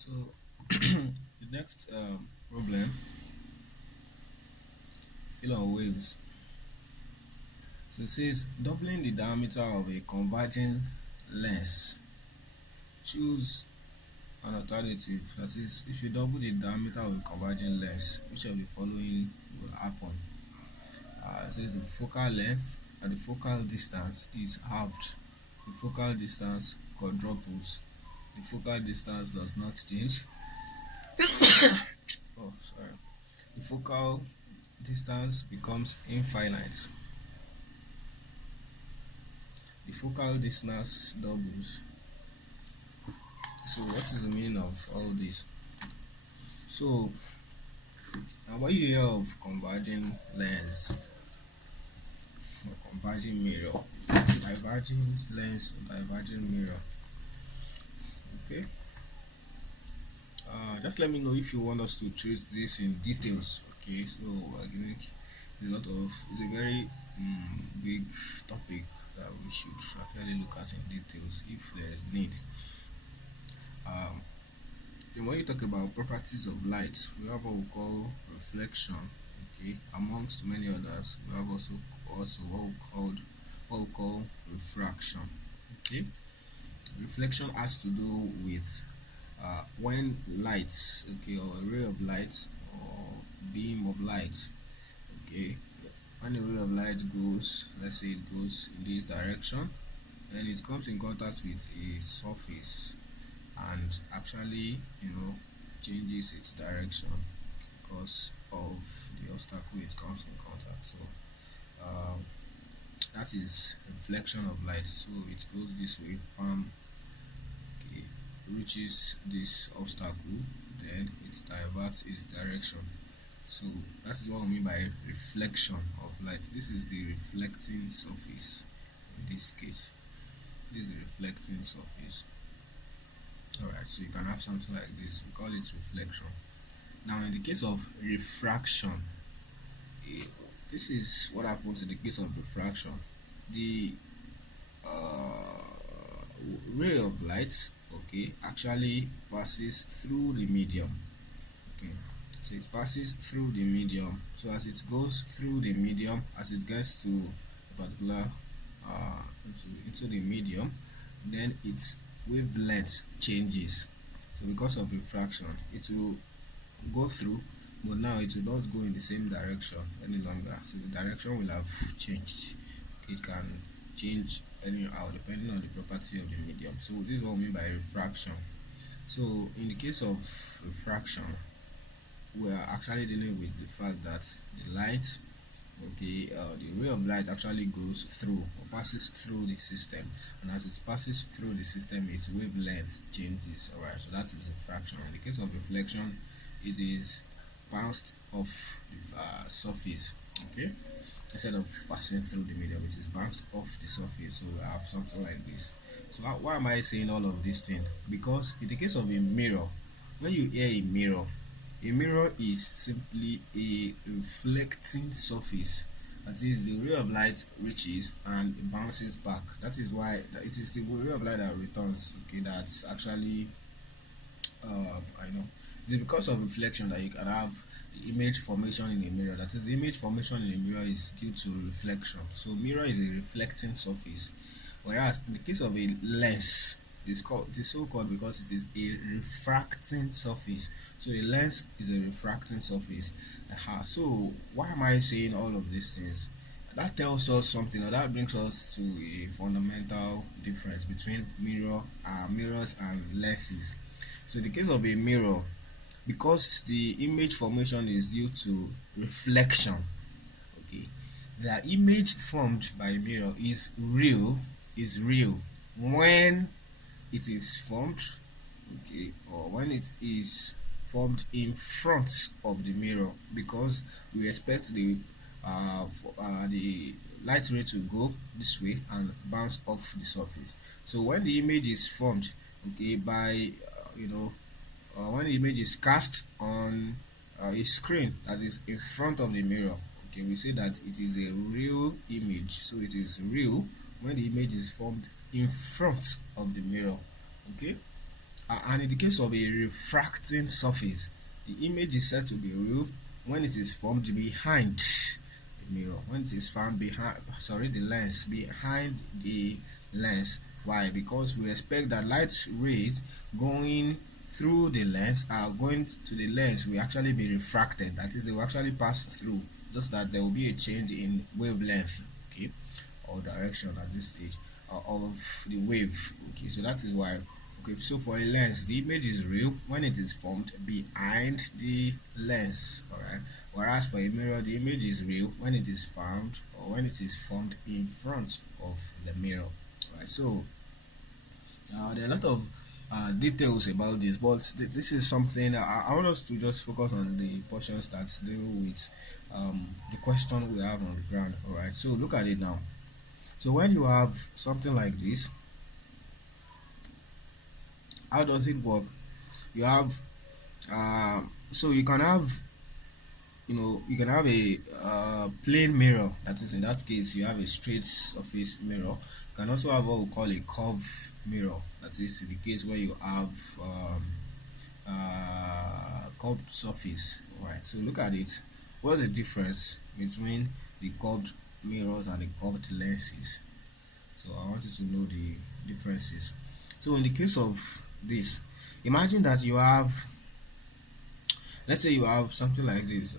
So the next problem, still on waves. So it says doubling the diameter of a converging lens. Choose an alternative. That is, if you double the diameter of a converging lens, which of the following will happen? It says the focal length and the focal distance is halved. The focal distance quadruples. The focal distance does not change. Oh, sorry. The focal distance becomes infinite. The focal distance doubles. So what is the meaning of all this? So now when you hear of converging lens or converging mirror, diverging lens or diverging mirror, okay, just let me know if you want us to treat this in details. Okay, so I think it's a very big topic that we should actually look at in details if there is need. um, And when you talk about properties of light, we have what we call reflection, okay, amongst many others. We have also what we call refraction, okay. Reflection has to do with when lights, okay, or a ray of light or beam of light, okay, when a ray of light goes, let's say it goes in this direction, and it comes in contact with a surface and actually changes its direction because of the obstacle it comes in contact. So um, that is reflection of light. So it goes this way, palm, okay, reaches this obstacle, then it diverts its direction. So that is what we mean by reflection of light. This is the reflecting surface in this case. This is the reflecting surface. Alright, so you can have something like this. We call it reflection. Now, in the case of refraction, eh, this is what happens in the case of refraction. The uh, ray of light, okay, actually passes through the medium. Okay, so it passes through the medium. So as it goes through the medium, as it gets to a particular into the medium, then its wavelength changes. So because of refraction, it will go through, but now it will not go in the same direction any longer. So the direction will have changed. It can change anyhow depending on the property of the medium. So this is what we mean by refraction. So in the case of refraction, we are actually dealing with the fact that the light, okay, the ray of light actually goes through or passes through the system, and as it passes through the system, its wavelength changes. All right, so that is refraction. In the case of reflection, it is bounced off the surface, okay, instead of passing through the medium, it is bounced off the surface. So we have something like this. So why am I saying all of these things? Because in the case of a mirror, when you hear a mirror is simply a reflecting surface. That is, the ray of light reaches and it bounces back. That is why it is the ray of light that returns. Okay, that's actually I know. It is because of reflection that you can have the image formation in a mirror. That is, the image formation in a mirror is due to reflection. So mirror is a reflecting surface, whereas in the case of a lens, it is so called because it is a refracting surface. So a lens is a refracting surface. So why am I saying all of these things? That tells us something, or that brings us to a fundamental difference between mirrors and lenses. So in the case of a mirror, because the image formation is due to reflection, okay, the image formed by a mirror is real when it is formed, okay, or when it is formed in front of the mirror, because we expect the light ray to go this way and bounce off the surface. So when the image is formed, okay, by when the image is cast on a screen that is in front of the mirror, okay, we say that it is a real image. So it is real when the image is formed in front of the mirror, okay. And in the case of a refracting surface, the image is said to be real when it is formed behind the mirror. When it is found behind, sorry, the lens, behind the lens. Why? Because we expect that light rays going through the lens are going to the lens will actually be refracted. That is, they will actually pass through, just that there will be a change in wavelength, okay, or direction at this stage of the wave. Okay, so that is why. Okay, so for a lens, the image is real when it is formed behind the lens, all right. Whereas for a mirror, the image is real when it is found or when it is formed in front of the mirror, right? So there are a lot of details about this, but this is something I want us to just focus on the portions that deal with the question we have on the ground. All right, so look at it now. So when you have something like this, how does it work? You have so you can have, you can have a plain mirror. That is, in that case you have a straight surface mirror. You can also have what we call a curved mirror. That is in the case where you have curved surface. All right, so look at it. What's the difference between the curved mirrors and the curved lenses? So I want you to know the differences. So in the case of this, imagine that you have, let's say you have something like this.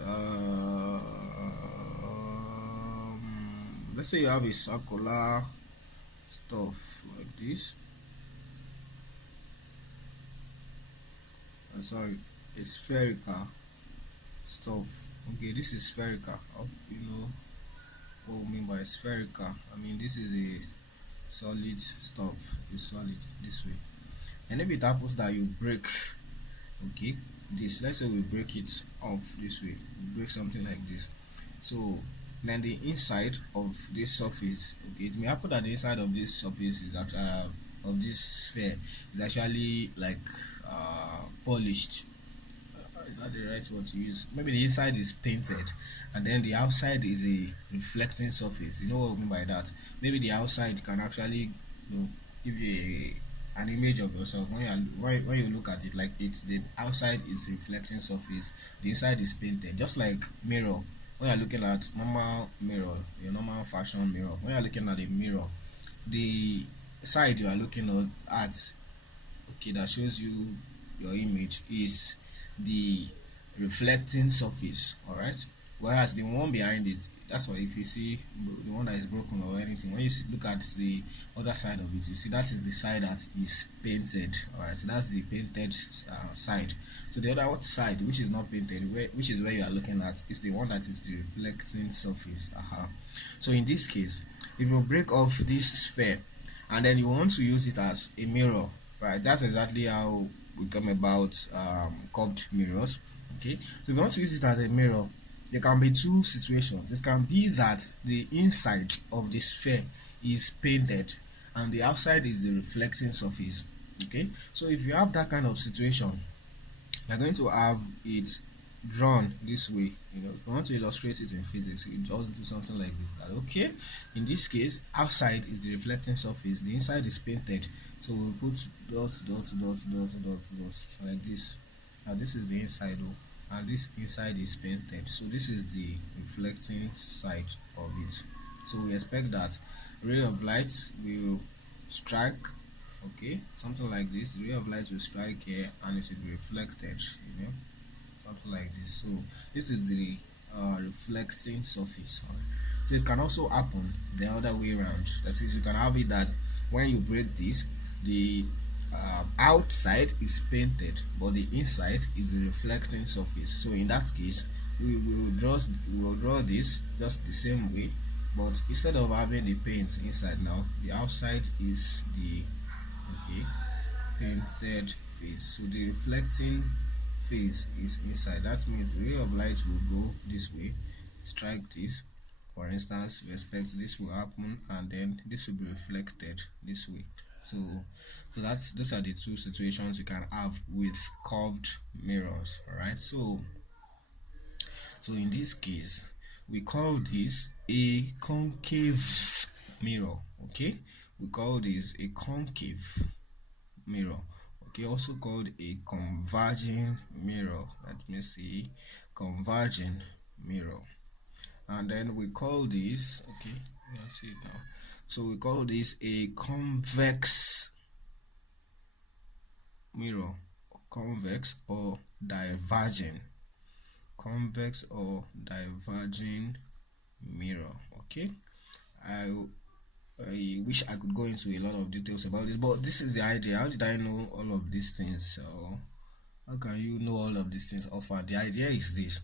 Let's say you have a circular stuff like this. Sorry, a spherical stuff. Okay, this is spherical. You know what we mean by spherical. I mean, this is a solid stuff. It's solid this way. And if it happens that you break, okay, this, let's say we break it off this way, we break something like this, so then the inside of this surface, okay, it may happen that the inside of this surface is actually of this sphere is actually like polished. Is that the right word to use? Maybe the inside is painted and then the outside is a reflecting surface. You know what I mean by that? Maybe the outside can actually, give you an image of yourself when you look at it, like the outside is reflecting surface, the inside is painted, just like mirror. When you're looking at normal mirror, your normal fashion mirror, when you're looking at a mirror, the side you are looking at, okay, that shows you your image is the reflecting surface, all right, whereas the one behind it, that's why if you see the one that is broken or anything, when you look at the other side of it, you see that is the side that is painted. All right, so that's the painted side. So the other side, which is not painted, which is where you are looking at, is the one that is the reflecting surface. So in this case, if you break off this sphere and then you want to use it as a mirror, right, that's exactly how we come about curved mirrors. Okay, so if you want to use it as a mirror, there can be two situations. It can be that the inside of the sphere is painted and the outside is the reflecting surface. Okay, so if you have that kind of situation, you're going to have it drawn this way. If you want to illustrate it in physics, you just do something like this. That, okay, in this case, outside is the reflecting surface, the inside is painted. So we'll put dots, dots, dots, dots, dots, dots like this. Now this is the inside, and this inside is painted. So this is the reflecting side of it. So we expect that ray of light will strike, okay, something like this. The ray of light will strike here and it will be reflected, something like this. So this is the reflecting surface. So it can also happen the other way around. That is, you can have it that when you break this, the outside is painted but the inside is the reflecting surface. So in that case, we will draw this just the same way, but instead of having the paint inside, now the outside is the painted face. So the reflecting face is inside. That means the ray of light will go this way, strike this. For instance, we expect this will happen and then this will be reflected this way. So those are the two situations you can have with curved mirrors. All right, so in this case, we call this a concave mirror. Okay, we call this a concave mirror. okay, also called a converging mirror. Let me see, converging mirror. And then we call this, okay, let's see it now. So we call this a convex mirror, convex or diverging, convex or diverging mirror. Okay, I I wish I could go into a lot of details about this, but this is the idea. How did I know all of these things? So how can you know all of these things often? The idea is this: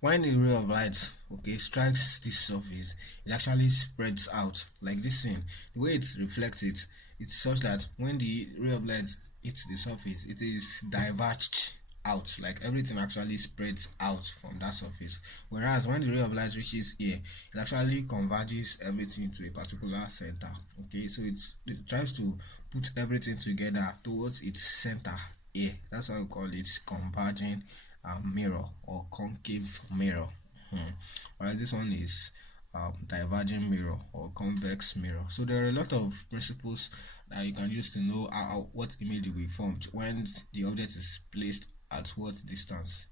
when a ray of light, okay, strikes this surface, it actually spreads out like this thing. The way it reflects it, it's such that when the ray of light hits the surface, it is diverged out, like everything actually spreads out from that surface. Whereas when the ray of light reaches here, it actually converges everything to a particular center. Okay, so it tries to put everything together towards its center here. That's why we call it converging mirror or concave mirror. Alright, this one is diverging mirror or convex mirror. So there are a lot of principles that you can use to know what image will be formed when the object is placed at what distance.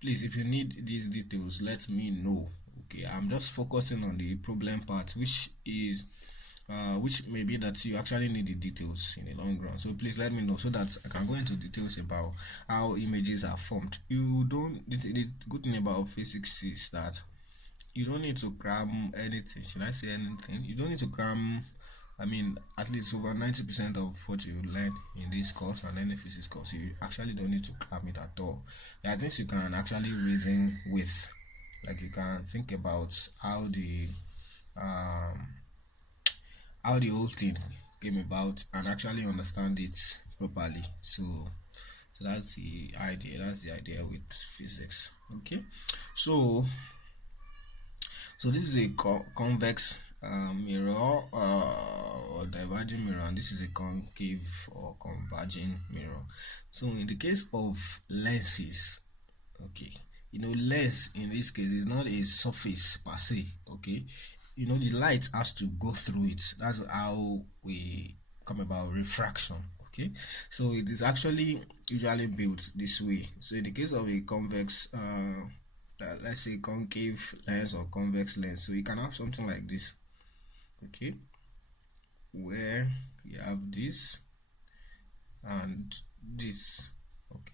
Please, if you need these details, let me know. Okay, I'm just focusing on the problem part, which may be that you actually need the details in the long run. So please let me know so that I can go into details about how images are formed. You don't. The good thing about physics is that you don't need to cram anything. Should I say anything? You don't need to cram. I mean, at least over 90% of what you learn in this course and any physics course, you actually don't need to cram it at all. There are things you can actually reason with, like you can think about um, how the whole thing came about and actually understand it properly. So that's the idea. That's the idea with physics. Okay, so this is a convex mirror or diverging mirror, and this is a concave or converging mirror. So in the case of lenses, okay, lens in this case is not a surface per se. Okay, the light has to go through it. That's how we come about refraction. Okay, so it is actually usually built this way. So in the case of a convex let's say concave lens or convex lens, so you can have something like this, okay, where you have this and this. Okay,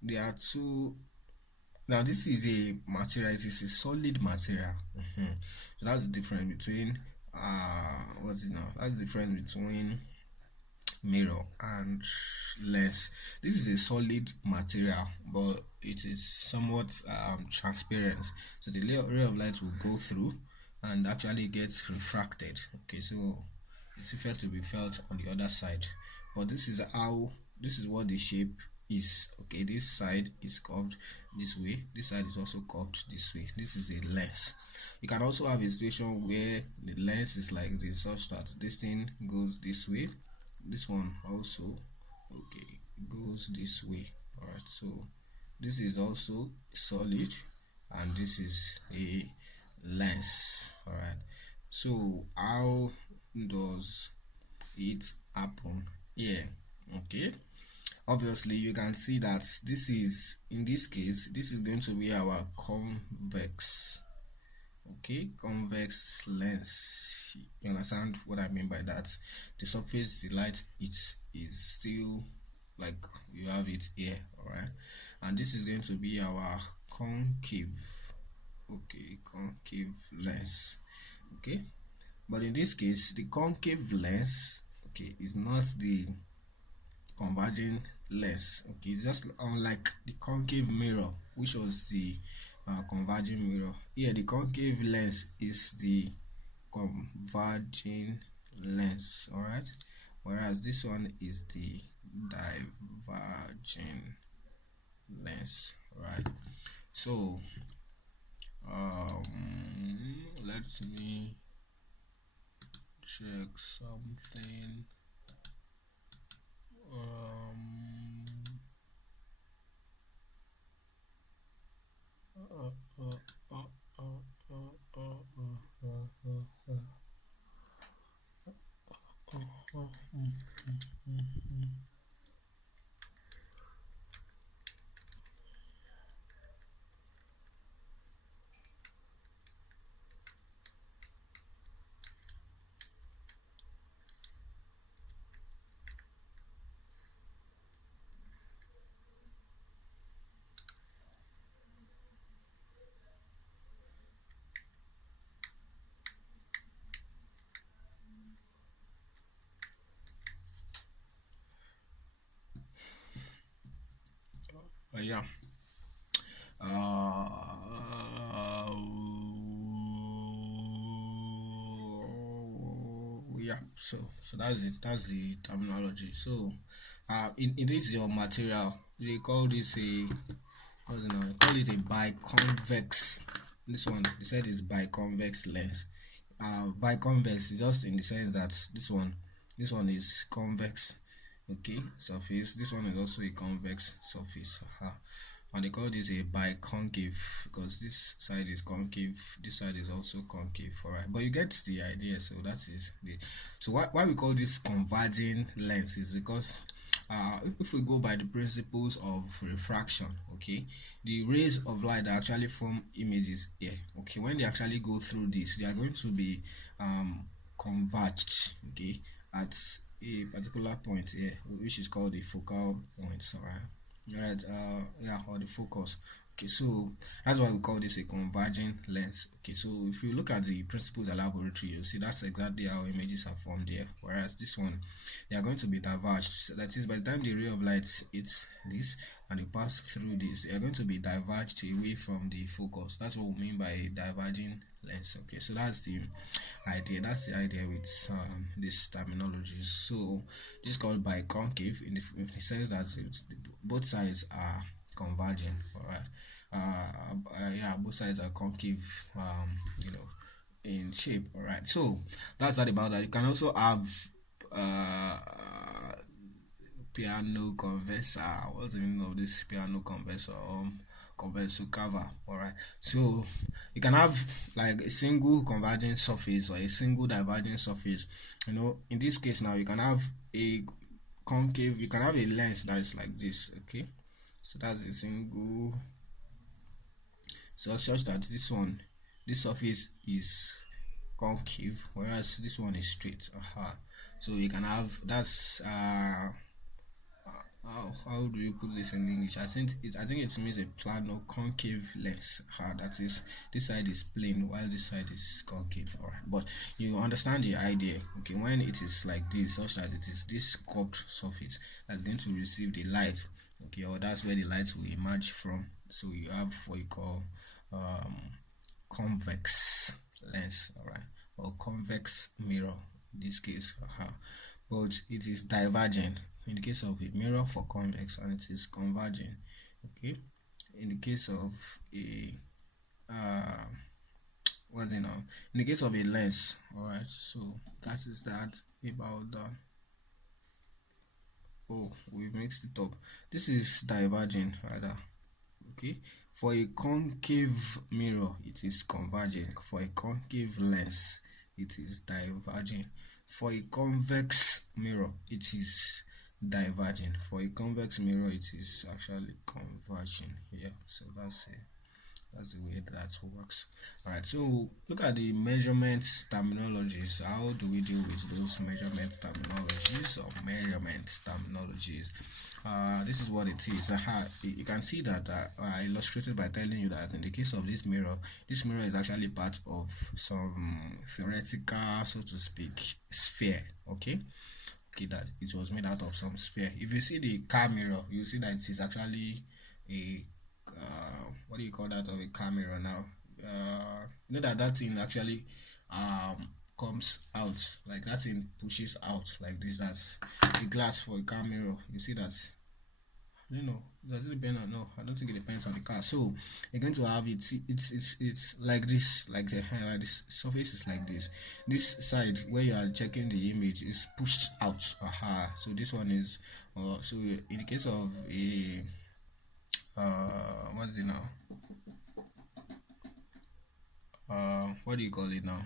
there are two. Now this is a material, it is a solid material. So that's the difference between what's it now? That's the difference between mirror and lens. This is a solid material, but it is somewhat transparent. So the ray of light will go through and actually gets refracted. Okay, so it's effect to be felt on the other side. But this is what the shape is. Okay, this side is curved this way, this side is also curved this way. This is a lens. You can also have a situation where the lens is like this, such that this thing goes this way, this one also, okay, goes this way. All right, so this is also solid and this is a lens. All right, so how does it happen here? Okay, obviously you can see that this is, in this case, this is going to be our convex, okay, convex lens. You understand what I mean by that? The surface, the light, is still like you have it here. All right, and this is going to be our concave, okay, concave lens. Okay, but in this case the concave lens, okay, is not the converging lens. Okay, just unlike the concave mirror, which was the converging mirror, here the concave lens is the converging lens. All right, whereas this one is the diverging lens. All right, so let me check something. Yeah. Uh, yeah. So that's it. That's the terminology. So, in this your material, they call this a what's it now? They call it a biconvex. This one they said is biconvex lens. Biconvex is just in the sense that this one is convex, okay, surface. This one is also a convex surface. And they call this a biconcave because this side is concave, this side is also concave. All right, but you get the idea. So that is the so why we call this converging lens is because if we go by the principles of refraction, okay, the rays of light that actually form images here, okay, when they actually go through this, they are going to be converged, okay, at a particular point here, which is called the focal point. All right. Alright, yeah, or the focus. Okay, so that's why we call this a converging lens. Okay, so if you look at the principles of laboratory, you'll see that's exactly how images are formed here. Whereas this one, they are going to be diverged. So that is, by the time the ray of light hits this and you pass through this, they are going to be diverged away from the focus. That's what we mean by diverging lens. Okay, so that's the idea. That's the idea with these terminologies. So this is called biconcave in the sense that both sides are converging. All right. Yeah, both sides are concave. You know, in shape. All right. So that's that about that. You can also have uh piano converser. What's the meaning of this piano converser? Converser cover. All right. So you can have like a single converging surface or a single diverging surface. You know, in this case now you can have a concave. You can have a lens that is like this. Okay. So that's a single. So such that this surface is concave, whereas this one is straight. So you can have that's how do you put this in English? I think it means a plano concave lens. That is, this side is plane while this side is concave. Alright, but you understand the idea. Okay, when it is like this, such that it is this curved surface that's going to receive the light. Okay, or that's where the light will emerge from. So you have what you call um, convex lens. Alright, or convex mirror in this case. But it is divergent in the case of a mirror for convex, and it is converging, okay, in the case of a what's it now, in the case of a lens. All right, so that is that about the we mixed it up. This is diverging rather, okay. For a concave mirror it is converging. For a concave lens it is diverging. For a convex mirror it is diverging. For a convex mirror it is actually converging. Yeah, so that's it. That's the way that works. Alright, so look at the measurement terminologies. How do we deal with those measurement terminologies or measurement terminologies? This is what it is. You can see that I illustrated by telling you that in the case of this mirror is actually part of some theoretical, so to speak, sphere. Okay, that it was made out of some sphere. If you see the car mirror, you see that it is actually a what do you call that of a car mirror now? You know that thing actually comes out, like that thing pushes out like this. That's the glass for a car mirror. You see that? You know, does it depend on? No, I don't think it depends on the car. So you're going to have it's like this, like this surface is like this. This side where you are checking the image is pushed out. So this one is so in the case of a what's it now? What do you call it now?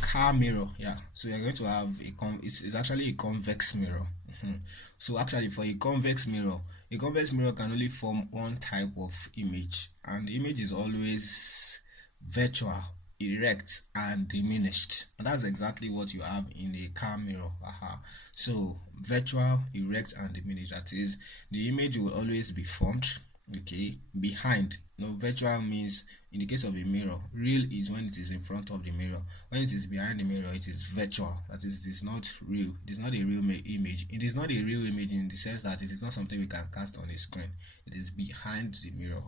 Car mirror. Yeah, so you're going to have it's actually a convex mirror. So actually for a convex mirror can only form one type of image, and the image is always virtual, erect, and diminished. And that's exactly what you have in a car mirror. So virtual, erect, and diminished. That is, the image will always be formed, okay, behind No, virtual means in the case of a mirror, real is when it is in front of the mirror. When it is behind the mirror, it is virtual. That is, it is not real. It is not a real image. It is not a real image in the sense that it is not something we can cast on a screen. It is behind the mirror.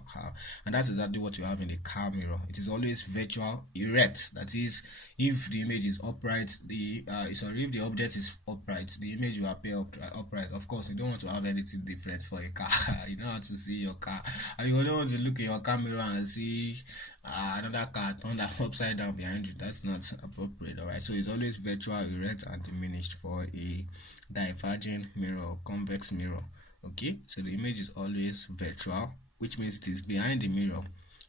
And that's exactly what you have in a car mirror. It is always virtual, erect. That is, if the image is upright, if the object is upright, the image will appear upright. Of course, you don't want to have anything different for a car. You don't want to see your car, and you don't want to look in your car mirror and see another car turned upside down behind you. That's not appropriate. All right, so it's always virtual, erect, and diminished for a diverging mirror or convex mirror. Okay, so the image is always virtual, which means it is behind the mirror.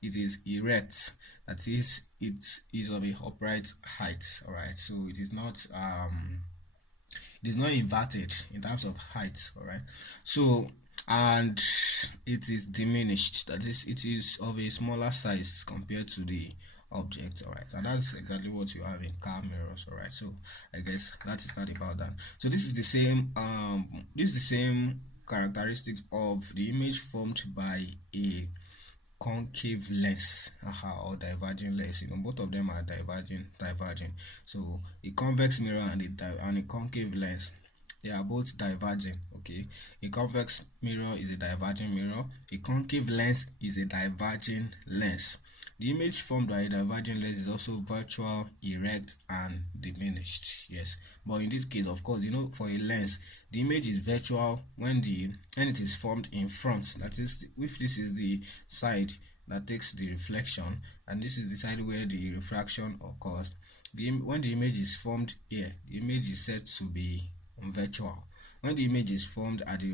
It is erect, that is, it is of a upright height. All right, so it is not inverted in terms of height. All right, so, and it is diminished, that is, it is of a smaller size compared to the object. All right, and that's exactly what you have in car mirrors. All right, so I guess that is not about that. So this is the same characteristics of the image formed by a concave lens or diverging lens. Both of them are diverging. So a convex mirror and a concave lens, they are both diverging. Okay, a convex mirror is a diverging mirror, a concave lens is a diverging lens. The image formed by a diverging lens is also virtual, erect, and diminished. Yes, but in this case, of course, for a lens, the image is virtual when it is formed in front. That is, if this is the side that takes the reflection, and this is the side where the refraction occurs. When the image is formed here, the image is said to be virtual. When the image is formed at the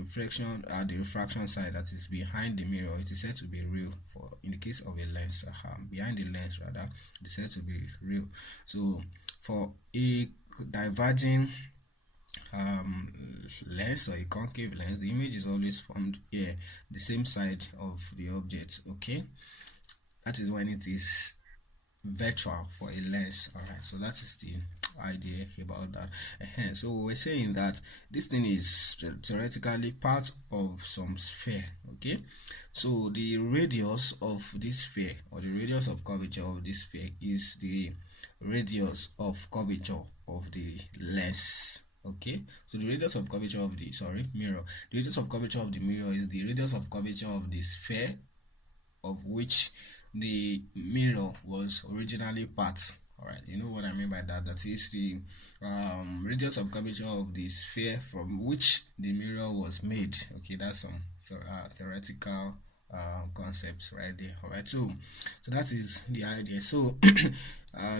refraction side, that is behind the mirror, it is said to be real. For in the case of a lens, behind the lens rather, it is said to be real. So for a diverging lens or a concave lens, the image is always formed here, the same side of the object. Okay, that is when it is virtual for a lens. All right, so that is the idea about that. So we're saying that this thing is theoretically part of some sphere. Okay, so the radius of this sphere, or the radius of curvature of this sphere, is the radius of curvature of the lens. Okay, so the radius of curvature of the mirror, the radius of curvature of the mirror is the radius of curvature of the sphere of which the mirror was originally part. All right, you know what I mean by that. That is the radius of curvature of the sphere from which the mirror was made. Okay, that's some theoretical concepts right there. All right, so that is the idea. So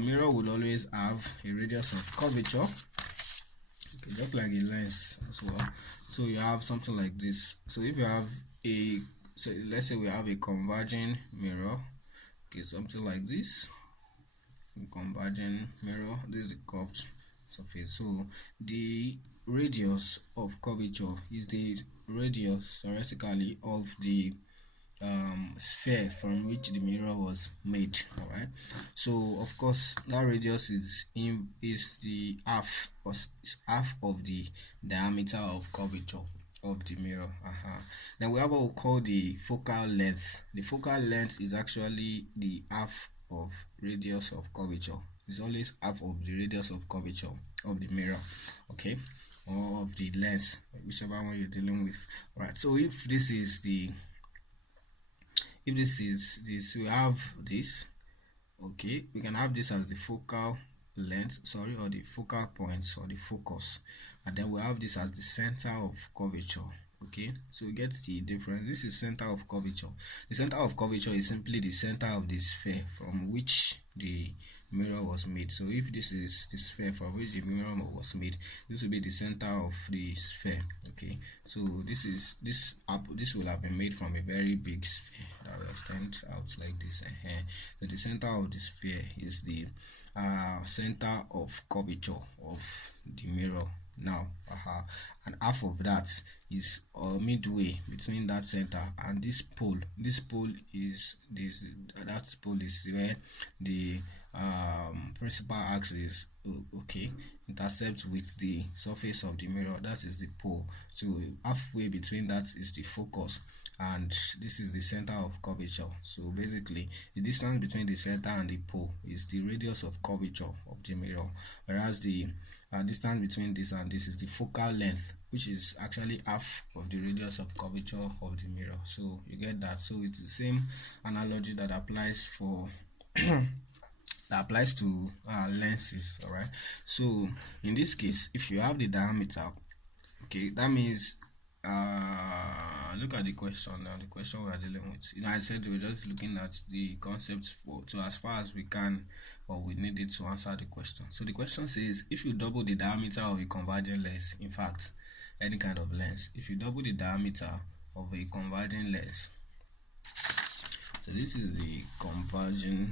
mirror will always have a radius of curvature, okay, just like a lens as well. So you have something like this. So if you have let's say we have a converging mirror, okay, something like this, converging mirror. This is the curved surface. So the radius of curvature is the radius theoretically of the sphere from which the mirror was made. All right, so of course that radius is the half of the diameter of curvature of the mirror. Then we have what we call the focal length. The focal length is actually the half of radius of curvature. It's always half of the radius of curvature of the mirror, okay, or of the lens, whichever one you're dealing with. All right, so if this is we have this, okay, we can have this as the focal length, or the focal points, or the focus, and then we have this as the center of curvature. Okay, so we get the difference. This is center of curvature. The center of curvature is simply the center of the sphere from which the mirror was made. So if this is the sphere from which the mirror was made, this will be the center of the sphere. Okay, so this will have been made from a very big sphere that will extend out like this. So the center of the sphere is the center of curvature of the mirror. now. And half of that is midway between that center and this pole. This pole is this that pole is where the principal axis, okay, intercepts with the surface of the mirror. That is the pole. So halfway between that is the focus, and this is the center of curvature. So basically the distance between the center and the pole is the radius of curvature of the mirror, whereas the distance between this and this is the focal length, which is actually half of the radius of curvature of the mirror. So you get that. So it's the same analogy that applies for that applies to lenses. All right, so in this case, if you have the diameter, okay, that means look at the question now. The question we are dealing with, I said we are just looking at the concepts for, so as far as we can, or we need it to answer the question. So the question says, if you double the diameter of a converging lens, in fact any kind of lens, if you double the diameter of a converging lens, so this is the converging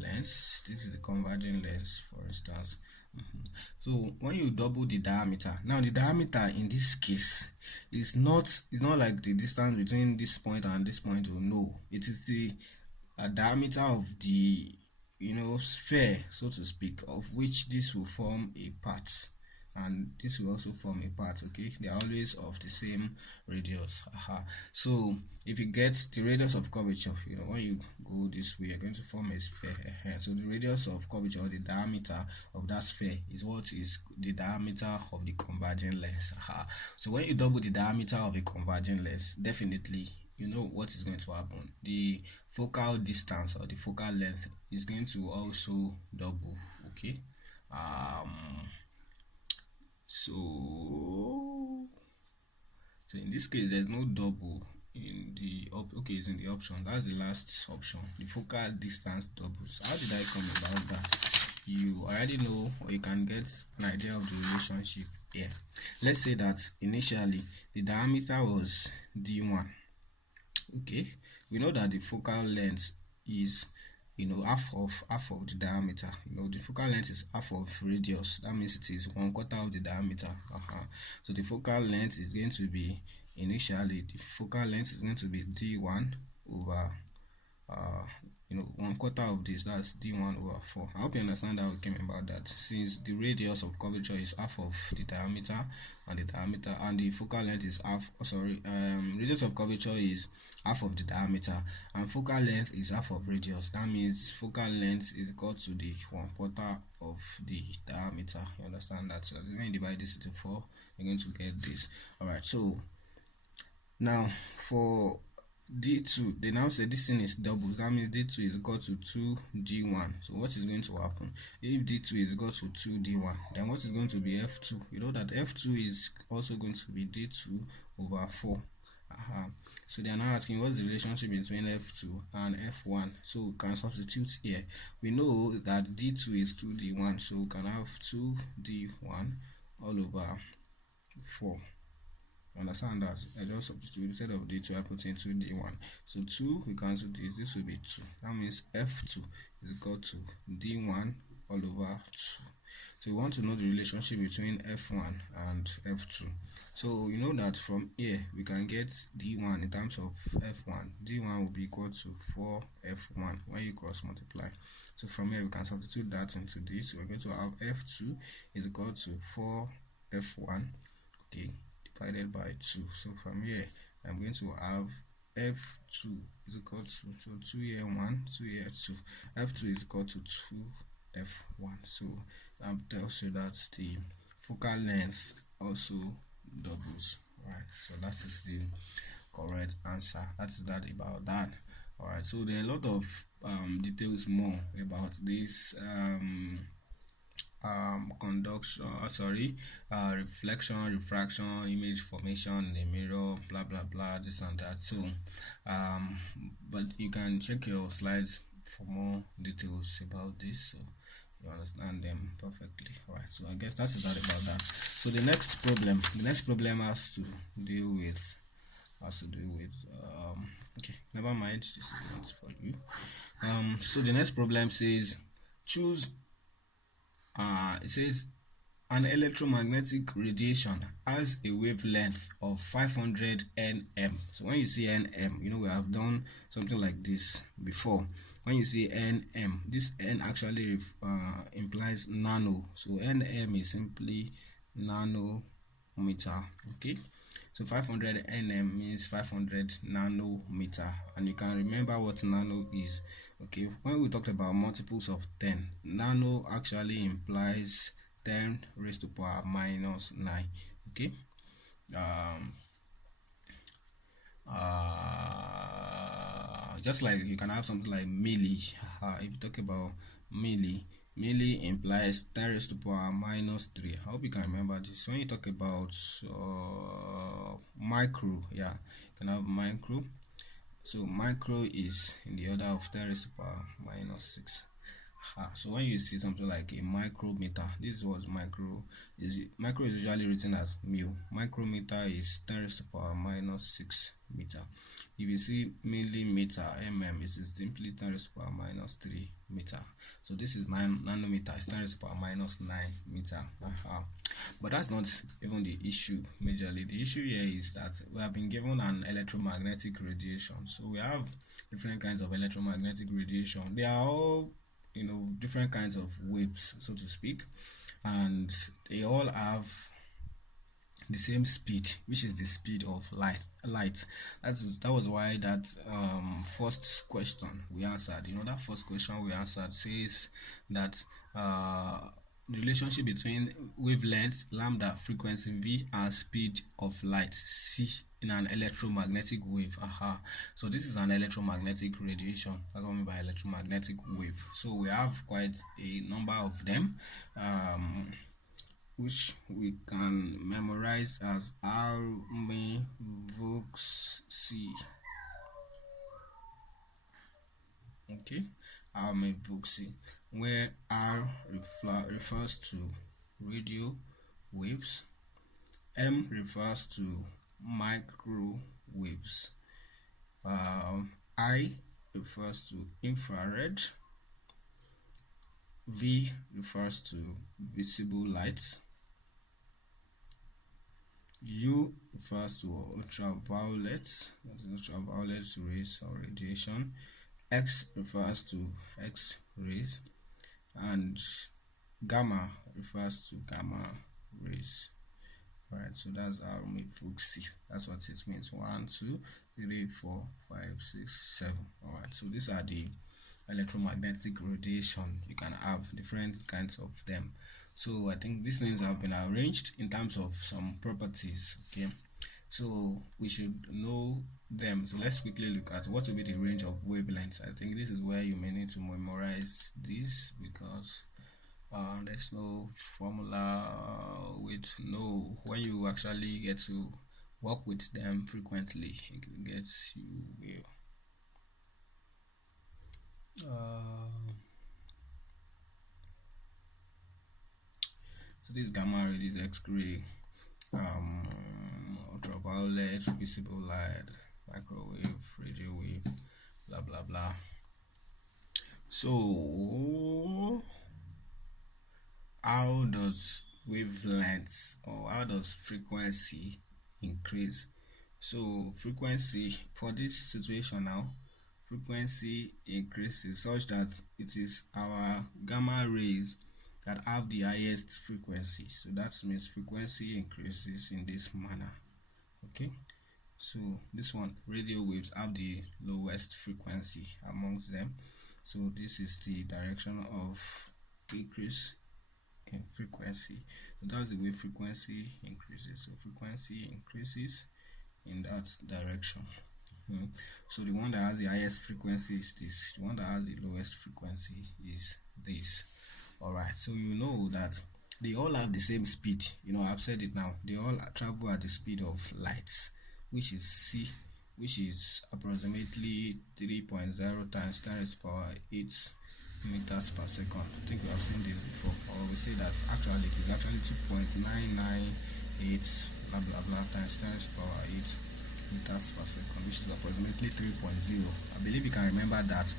lens, this is the converging lens, for instance. So when you double the diameter, now the diameter in this case is not, it's not like the distance between this point and this point. Oh no, it is the diameter of the sphere, so to speak, of which this will form a part, and this will also form a part. Okay, they are always of the same radius. So if you get the radius of curvature, when you go this way, you're going to form a sphere. So the radius of curvature, or the diameter of that sphere, is what is the diameter of the converging lens. So when you double the diameter of a converging lens, definitely you know what is going to happen. The focal distance, or the focal length, is going to also double. Okay, so in this case there's no double in the okay, it's in the option. That's the last option. The focal distance doubles. How did I come about that? You already know, or you can get an idea of the relationship here. Let's say that initially the diameter was d1. Okay, we know that the focal length is half of the diameter. The focal length is half of radius. That means it is 1/4 of the diameter. So the focal length is going to be, initially the focal length is going to be d1 over 1/4 of this, that's d1 over 4. I hope you understand how we came about that, since the radius of curvature is half of the diameter, and the focal length is radius of curvature is half of the diameter, and focal length is half of radius. That means focal length is equal to the 1/4 of the diameter. You understand that? So when you divide this into 4, you're going to get this. Alright, so now for d2, they now say this thing is double. That means d2 is equal to 2d1. So what is going to happen if d2 is equal to 2d1? Then what is going to be f2? You know that f2 is also going to be d2 over 4. So they are now asking what's the relationship between f2 and f1. So we can substitute here. We know that d2 is 2d1, so we can have 2d1 all over 4. Understand that? I just substitute, instead of d2 I put in 2d1. So 2, we cancel this will be 2. That means f2 is equal to d1 all over 2. So we want to know the relationship between f1 and f2. So you know that from here we can get d1 in terms of f1. d1 will be equal to 4f1 when you cross multiply. So from here we can substitute that into this. So we're going to have f2 is equal to 4f1, okay, divided by 2. So from here I'm going to have f2 is equal to 2 here 1, 2 here 2. f2 is equal to 2f1. So that tells you that the focal length also doubles. Right, so that is the correct answer. That's that about that. Alright, so there are a lot of details more about this conduction, reflection, refraction, image formation in the mirror, blah blah blah, this and that. So but you can check your slides for more details about this, so you understand them perfectly. Alright, so I guess that's that about that. So the next problem has to deal with okay, never mind, this is not for you. So the next problem says choose it says An electromagnetic radiation has a wavelength of 500 nm. So when you see nm, we have done something like this before. When you see nm, this n actually implies nano. So nm is simply nanometer. Okay, so 500 nm means 500 nanometer, and you can remember what nano is. Okay, when we talked about multiples of 10, nano actually implies 10 raised to power minus 9. Okay, just like you can have something like milli. If you talk about milli, milli implies 10 raised to power minus 3. I hope you can remember this. When you talk about micro, you can have micro. So micro is in the order of 10 raised to power minus 6. So when you see something like a micrometer, this is what micro is. Micro is usually written as mu. Micrometer is 10 raised to power minus 6 meter. If you see millimeter, mm, it is simply 10 raised to power minus 3 meter. So this is nanometer, it's 10 raised to power minus 9 meter. But that's not even the issue majorly. The issue here is that we have been given an electromagnetic radiation. So we have different kinds of electromagnetic radiation. They are all different kinds of waves, so to speak, and they all have the same speed, which is the speed of light. That was why that first question we answered, that first question we answered says that the relationship between wavelength lambda, frequency v, and speed of light c in an electromagnetic wave. So this is an electromagnetic radiation. That's what I mean by electromagnetic wave. So we have quite a number of them, which we can memorize as R me Vox C. Okay, R me Vox C, where R refers to radio waves, M refers to microwaves, I refers to infrared, V refers to visible light, U refers to ultraviolet rays or radiation, X refers to X-rays, and gamma refers to gamma rays. Alright, so that's our Fuxi. That's what it means. 1, 2, 3, 4, 5, 6, 7. Alright, so these are the electromagnetic radiation. You can have different kinds of them. So I think these things have been arranged in terms of some properties. Okay, so we should know them. So let's quickly look at what will be the range of wavelengths. I think this is where you may need to memorize this, because there's no formula with no, when you actually get to work with them frequently, it gets you so this gamma ray, this X-ray, ultraviolet, visible light, microwave, radio wave, blah blah blah. So how does wavelengths, or how does frequency increase? So frequency for this situation now, frequency increases such that it is our gamma rays that have the highest frequency. So that means frequency increases in this manner. Okay, so this one, radio waves, have the lowest frequency amongst them. So this is the direction of increase in frequency. So that's the way frequency increases. So frequency increases in that direction. So the one that has the highest frequency is this. The one that has the lowest frequency is this. Alright, so you know that they all have the same speed. I've said it now. They all travel at the speed of light, which is c, which is approximately 3.0 times 10 raised to power 8 meters per second. I think we have seen this before, or we say that actually it is actually 2.998 blah blah blah times 10 raised to power 8 meters per second, which is approximately 3.0. I believe you can remember that.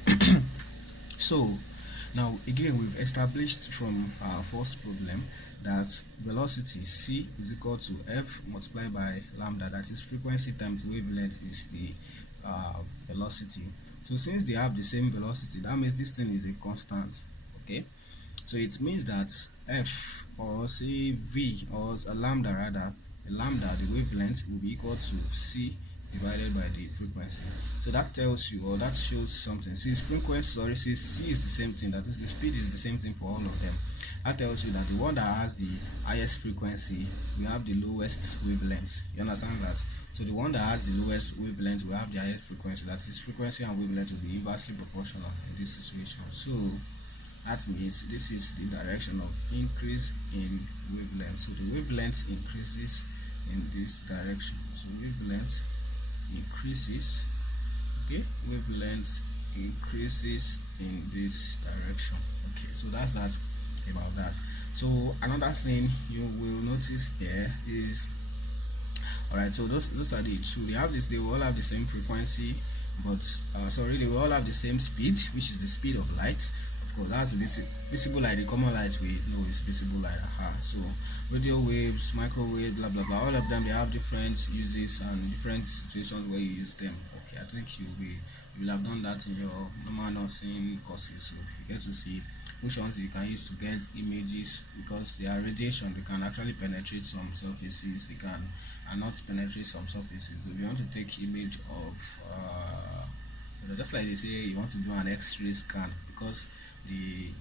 So Now again, we've established from our first problem that velocity c is equal to f multiplied by lambda, that is frequency times wavelength is the velocity. So since they have the same velocity, that means this thing is a constant. Okay, so it means that f, or say v, or a lambda rather, the lambda, the wavelength, will be equal to c divided by the frequency. So that tells you, or that shows something. Since frequency, sorry, since c is the same thing, that is the speed is the same thing for all of them, that tells you that the one that has the highest frequency will have the lowest wavelength. You understand that? So the one that has the lowest wavelength will have the highest frequency. That is, frequency and wavelength will be inversely proportional in this situation. So that means this is the direction of increase in wavelength. So the wavelength increases in this direction. So wavelength increases, okay, wavelength increases in this direction. Okay, so that's that about that. So another thing you will notice here is, all right, so those are the two. They have this, they will all have the same frequency, but sorry, they will all have the same speed, which is the speed of light. Of course, that's visible light. The common light we know is visible light. So radio waves, microwave, blah blah blah, all of them, they have different uses and different situations where you use them. Okay, I think you will have done that in your normal nursing courses, so you get to see which ones you can use to get images, because they are radiation. They can actually penetrate some surfaces, they can not penetrate some surfaces. So if you want to take image of just like they say, you want to do an x-ray scan, because the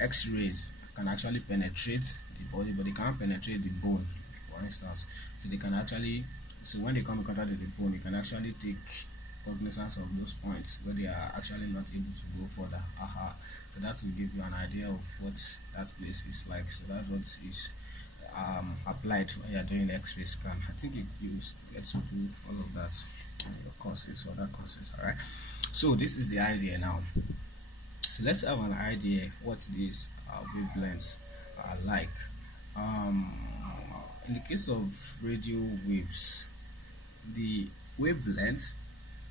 x-rays can actually penetrate the body, but they can't penetrate the bone, for instance. So they can actually, so when they come in contact with the bone, you can actually take cognizance of those points where they are actually not able to go further. So that will give you an idea of what that place is like. So that's what is applied when you are doing x-ray scan. I think you get to do all of that in your courses or other courses. All right, so this is the idea now. So let's have an idea what these wavelengths are like. In the case of radio waves, the wavelength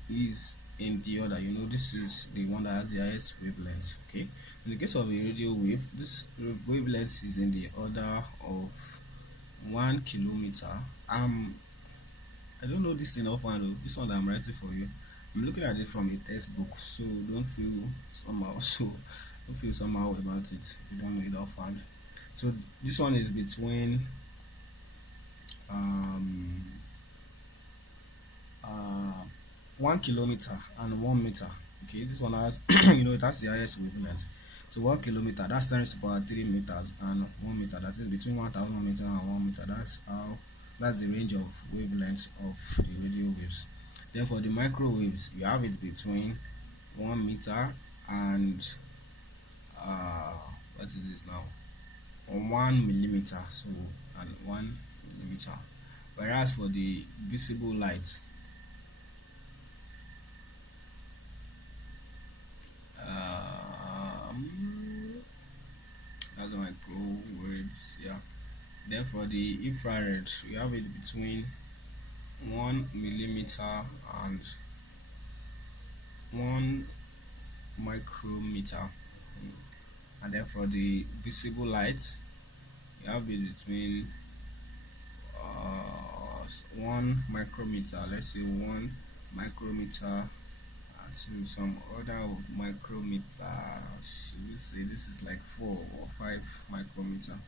is in the order, you know, this is the one that has the highest wavelength. Okay, in the case of a radio wave, this wavelength is in the order of 1 kilometer. I don't know this thing offhand. This one that I'm writing for you, I'm looking at it from a textbook, so don't feel somehow about it if you don't know it offhand. So this one is between 1 kilometer and 1 meter. Okay, this one has you know, it has the highest wavelength. So 1 kilometer, that's 10 to the power 3 meters, and 1 meter, that is between 1000 meters and 1 meter. That's the range of wavelengths of the radio waves. Then for the microwaves, you have it between 1 meter and what is this now? 1 millimeter. So, and 1 millimeter. Whereas for the visible light, that's the microwaves, yeah. Then for the infrared, you have it between 1 millimeter and 1 micrometer. And then for the visible light, you have it between 1 micrometer, let's say 1 micrometer, to some other micrometer. Should we say this is like 4 or 5 micrometer?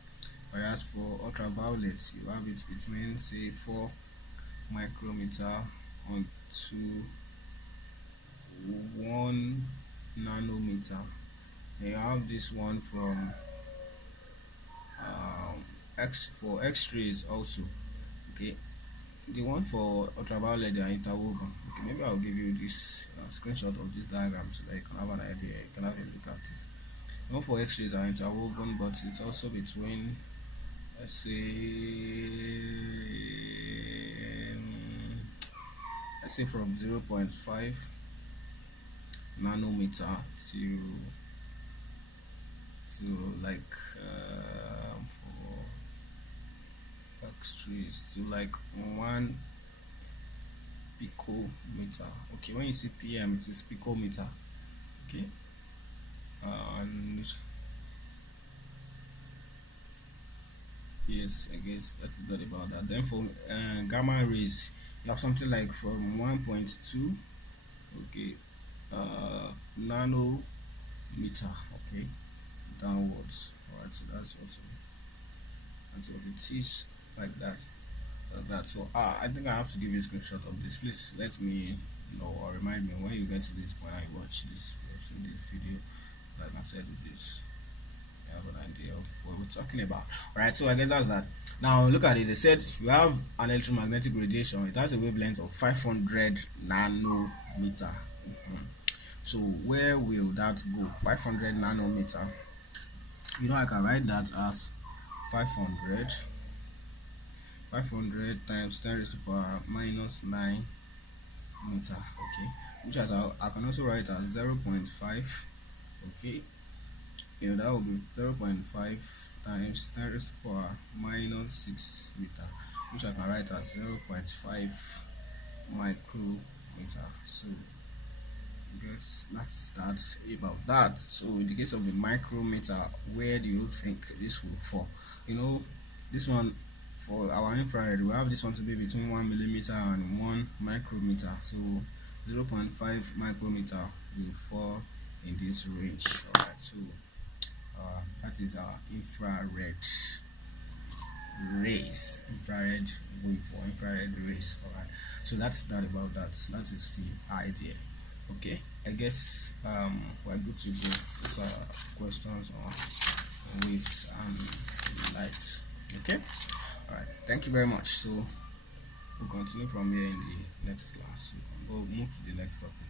Whereas for ultraviolet, you have it between, say, 4 micrometer on to 1 nanometer. And you have this one from for X-rays also. Okay, the one for ultraviolet, they are interwoven. Okay, maybe I'll give you this screenshot of this diagram so that you can have an idea, you can have a look at it. The one for X-rays are interwoven, but it's also between, let's say from 0.5 nanometer to like for X-rays to like 1 picometer. Okay, when you see PM, it is picometer. Okay, and yes, I guess that's that about that. Then for gamma rays, you have something like from 1.2, okay, nanometer, okay, downwards. All right, so that's what it is, like that. So I think I have to give you a screenshot of this. Please let me know or remind me when you get to this point and you watch this, video. Like I said, this you have an idea of what we're talking about. Alright, so I guess that's that. Now look at it. They said you have an electromagnetic radiation. It has a wavelength of 500 nanometer. So where will that go? 500 nanometer. You know, I can write that as 500 times 10 raised to the power minus 9 meter, okay, which as I can also write as 0.5, okay, you know, that will be 0.5 times 10 raised to the power minus 6 meter, which I can write as 0.5 micrometer. So I guess that's about that. So in the case of the micrometer, where do you think this will fall? You know, this one for our infrared, we have this one to be between 1 millimeter and 1 micrometer. So 0.5 micrometer will fall in this range. Alright, so that is our infrared rays, infrared wave or infrared rays. Alright, so that's that about that. That is the idea. Okay, I guess we're good to go. Those are questions on waves and lights. Okay, all right, thank you very much. So we'll continue from here in the next class. We'll move to the next topic.